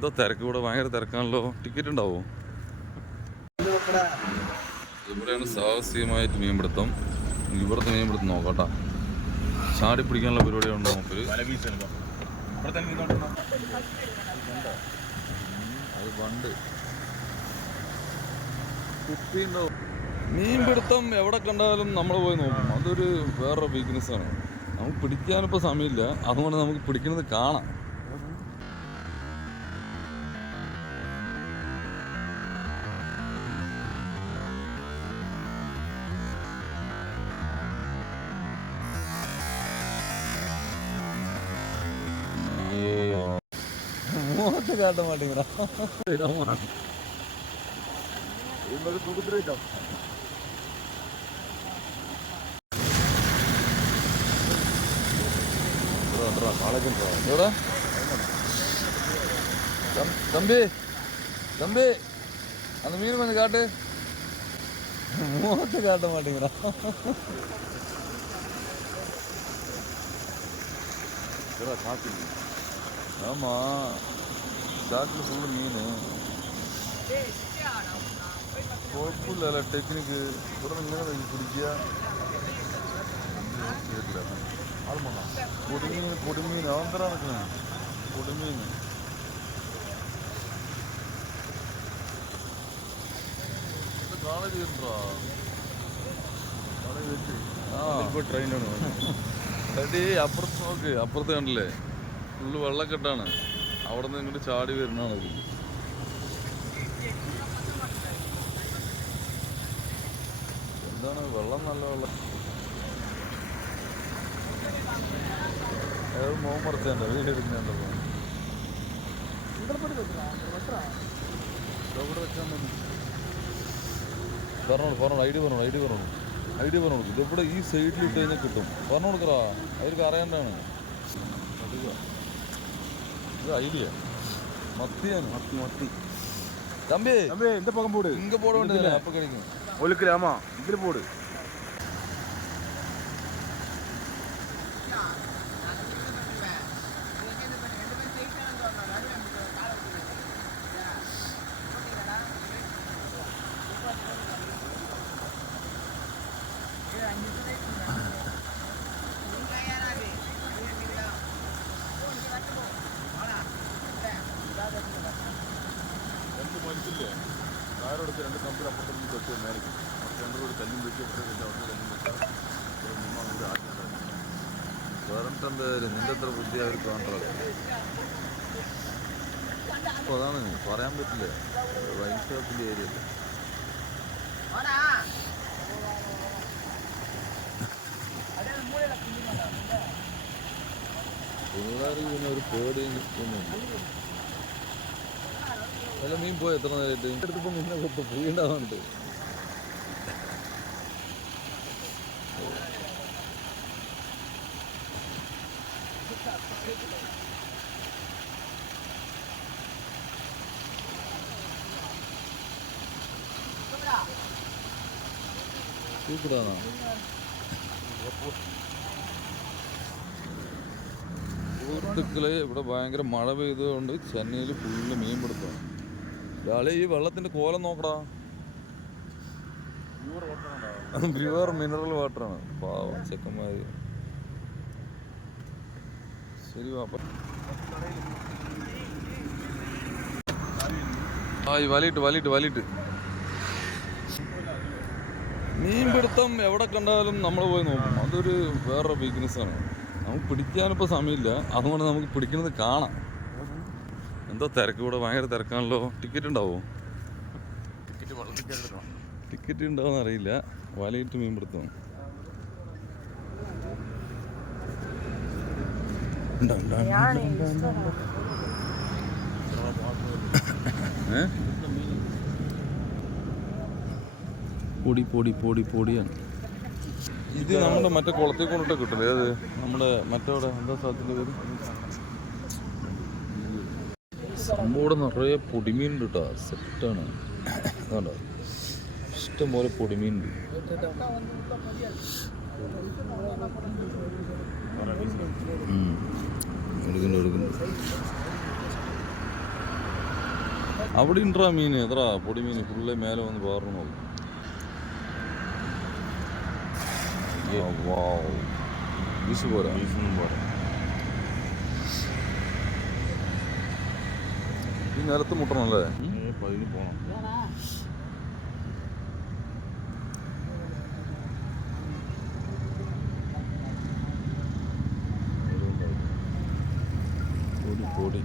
എന്തോ തിരക്ക് ഇവിടെ ഭയങ്കര തിരക്കാണല്ലോ. ടിക്കറ്റ് ഉണ്ടാവോ? ഇവിടെയാണ് സാഹസികമായിട്ട് മീൻപിടുത്തം. ഇവിടുത്തെ മീൻപിടുത്തം നോക്കട്ടാ. ചാടി പിടിക്കാനുള്ള പരിപാടിയുണ്ടോ നോക്കല്? അത് പണ്ട് കുപ്പിയുണ്ടാവും. മീൻപിടുത്തം എവിടെ കണ്ടാലും നമ്മൾ പോയി നോക്കും. അതൊരു വേറെ വീക്ക്നെസ്സാണ്. നമുക്ക് പിടിക്കാനിപ്പോൾ സമയമില്ല, അതുകൊണ്ട് നമുക്ക് പിടിക്കുന്നത് കാണാം. മുഖത്ത് കാട്ടാൻ മാട്ടേങ്ങ தம்பி தம்பி அந்த மீன் கொஞ்சம் காட்டு. முகத்தை காட்ட மாட்டேங்கிறான். ஆமா, காட்டில் ஃபுல்லு மீன். കുഴപ്പമില്ല, ടെക്നിക്ക് ഇവിടെ ഇങ്ങനെ പിടിക്കുക. പൊടിമീൻ അവന്തര നിൽക്കണേ. പൊടിമീൻ കോളേജ് ഉണ്ടോ? ട്രെയിനാണ് അടി. അപ്പുറത്ത് നോക്ക്, അപ്പുറത്ത് കണ്ടില്ലേ ഫുള്ള് വെള്ളക്കെട്ടാണ്. അവിടെ നിന്ന് ഇങ്ങോട്ട് ചാടി വരുന്നതാണ് ഇത്. എന്താണ് വെള്ളം, നല്ല വെള്ളം. ഏത് മോൻ മറിച്ചേണ്ട വീട് എടുക്കുന്നുണ്ടോ? എവിടെ വെച്ചാൽ പറഞ്ഞോളൂ ഐഡിയ പറഞ്ഞോളൂ. ഇതെവിടെ ഈ സൈഡിൽ ഇട്ട് കഴിഞ്ഞാൽ കിട്ടും. പറഞ്ഞു കൊടുക്കറാ, അവർക്ക് അറിയാണ്ടാണ്. ഇത് ഐഡിയ മത്തിയാണ്. മത്തി തമ്പി இந்த பக்கம் போடு. இங்க போட வேண்டியது அப்ப கிடைக்கும். ஒழுக்குற ஆமா, இதுல போடு. രണ്ട് മനുഷ്യല്ലേ കാറെടുത്ത് രണ്ട് കമ്പനി അപ്പുറത്തേക്ക് വെച്ച് മേടിക്കും. രണ്ടു കല്ലും വെച്ച് അവിടുത്തെ കല്ലും വെച്ചാൽ അങ്ങോട്ട് ആക്കിയിട്ടുണ്ടായിരുന്നു. വേറെന്തായാലും നിന്റെ അത്ര ബുദ്ധി അവർ കാണുന്നത്. അപ്പോൾ അതാണ് പറയാൻ പറ്റില്ല. വൈൻ ഷോപ്പിൻ്റെ ഏരിയയിൽ പിള്ളേർ പിന്നെ ഒരു പേടിയും കിട്ടുന്നുണ്ട്. അല്ല മീൻ പോയി എത്ര നേരമായിട്ട് എടുത്തപ്പോൾ നിന്നെ കൊത്ത് പോയിണ്ടാവുന്നുണ്ട്. സൂപ്പറാണോ? സുഹൃത്തുക്കളെ, ഇവിടെ ഭയങ്കര മഴ പെയ്തതുകൊണ്ട് ചെന്നൈയിൽ ഫുള്ള് മീൻ പിടുത്തമാണ്. രാളെ ഈ വെള്ളത്തിൻ്റെ കോലം നോക്കടാ. പ്യുവർ മിനറൽ വാട്ടറാണ്. പാവം ചെക്കന്മാർ. ശരി വാപ്പ. വലിയിട്ട് മീൻപിടുത്തം എവിടെ കണ്ടാലും നമ്മൾ പോയി നോക്കും. അതൊരു വേറെ വീക്ക്നെസ്സാണ്. നമുക്ക് പിടിക്കാനിപ്പോൾ സമയമില്ല, അതുകൊണ്ട് നമുക്ക് പിടിക്കുന്നത് കാണാം. എന്തോ തിരക്ക് ഇവിടെ ഭയങ്കര തിരക്കാണല്ലോ. ടിക്കറ്റ് ഉണ്ടാവോ? ടിക്കറ്റ് ഉണ്ടാവുമെന്ന് അറിയില്ല. വലയിട്ട് മീൻപിടുത്തം പൊടിയാണ് ഇത്. നമ്മുടെ മറ്റേ കുളത്തിൽ കൊണ്ടിട്ട് കിട്ടില്ല. ഏത് നമ്മുടെ മറ്റവിടെ എന്താ സ്ഥലത്തിൻ്റെ പേര്? സംഭവം നിറയെ പൊടിമീൻ ഉണ്ട് കേട്ടോ. സെറ്റാണ്. അതുകൊണ്ടോ ഇഷ്ടംപോലെ പൊടിമീൻ ഉണ്ട്. എടുക്കുന്നു അവിടെ ഉണ്ടാ മീൻ എത്ര പൊടി മീൻ ഫുള്ള് മേലെ വന്ന് പാറു നോക്കും. വീശു പോരാ, വീശൊന്നും പോരാ. ഈ നിലത്ത് മുട്ടണല്ലേ? പതിന് പോണം. പൊടി പൊടി